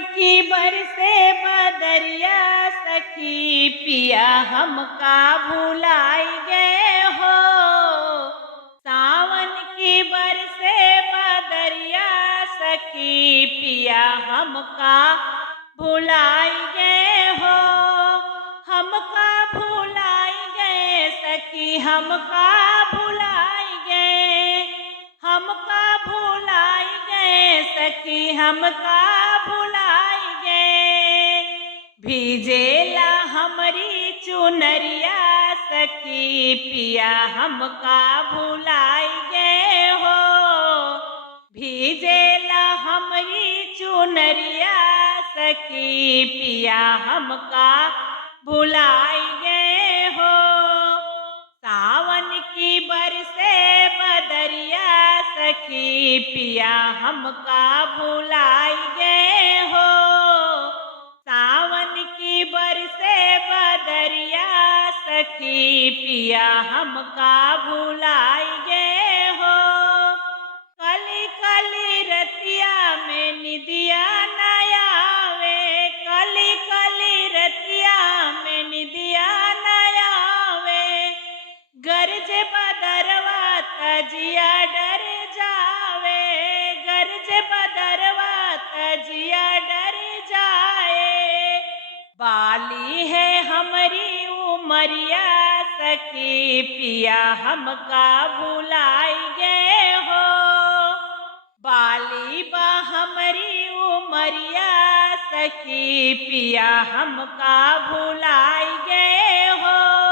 की बरसे बदरिया सखी पिया हमका भुलाई गए हो। सावन की बरसे बदरिया सखी पिया हमका भुलाई गए हो। हमका भुलाई गए सखी हमका भुलाई गए। हमका भुलाई गए सखी हमका भुलाई गए। भीजेला हमरी चुनरिया सखी पिया हमका भुलाई गए हो। भीजेला हमरी चुनरिया सखी पिया हमका भुलाई गए हो। सावन की बरसे बदरिया सखी पिया हमका भुलाई गए हो। सावन की बरसे बदरिया सखी पिया हमका भुलाई गए हो। कली कली रतिया में निदिया न आवे। कली कली रतिया में निदिया न आवे। गरज बदरवा तजिया डर जावे। गरज बदरवा तजिया डर जाए। बाली है हमारी उमरिया सखी पिया हमका भुलाई गए हो। बाली बा हमारी उमरिया सखी पिया हमका भुलाई गए हो।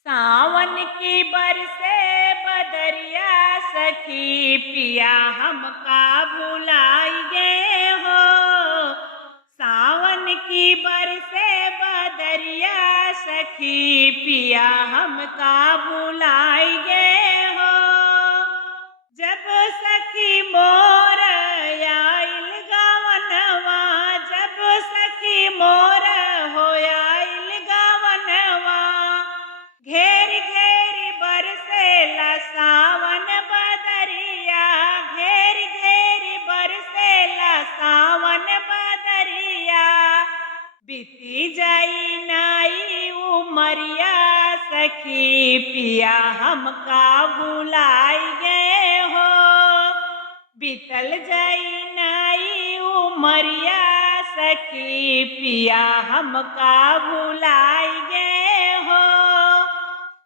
सावन की बरसे बदरिया सखी पिया हमका भुलाई गए हो। सावन की बरसे बदरिया सखी पिया हमका भुलाई गए हो। जब सखी मोर आइल गावनवा। जब सखी मोर हो आइल गावनवा। घेर घेर बरसेला सावन बदरिया। घेर घेर बरसेला सावन बदरिया। बीती जाई नाई उमरिया सखी पिया हमका भुलाई गए हो। बीतल जाई नाई उमरिया सखी पिया हमका भुलाई गए हो।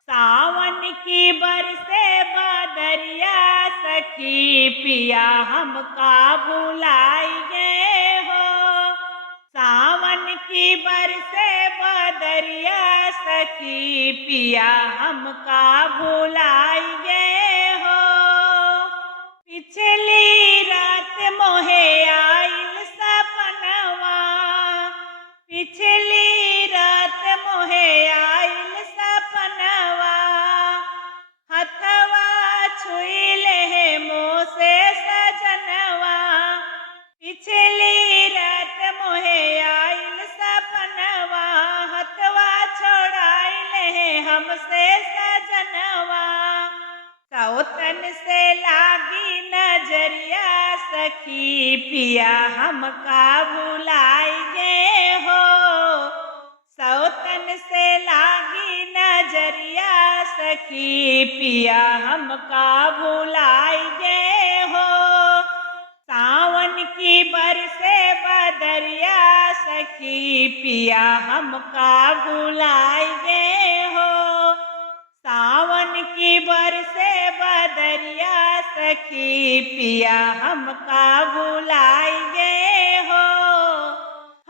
सावन की बरसे बदरिया सखी पिया हमका भुलाई गए हो। सावन की बरसे बदरिया सखी पिया हमका भुलाई गए हो। पिछली रात मोहे आइल सपनवा। पिछली रात मोहे आइल सपनवा। हथवा छुईले है मोसे सजनवा। पिछली रात मोहे आइल सपनवा। हथवा छोड़ाइले है हमसे सजनवा। सौतन से लागी नजरिया सखी पिया हमका भुलाई गए हो। सौतन से लागी नजरिया सखी पिया हमका भुलाई गए हो। सावन की बरसे बदरिया सखी पिया हमका भुलाई गए हो। सावन की बरसे बदरिया सखी पिया हमका भुलाई गए हो।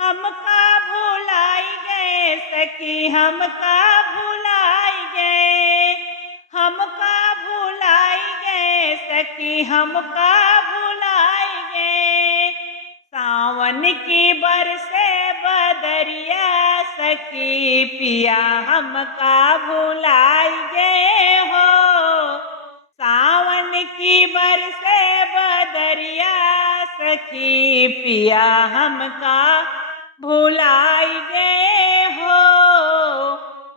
हमका भुलाई गए सखी हमका भुलाई गए। हमका भुलाई गए सखी हमका भुलाई गए। सावन की बरसे बदरिया सखी पिया हमका भुलाई गए हो। सावन की बरसे बदरिया सखी पिया हमका भुलाई गए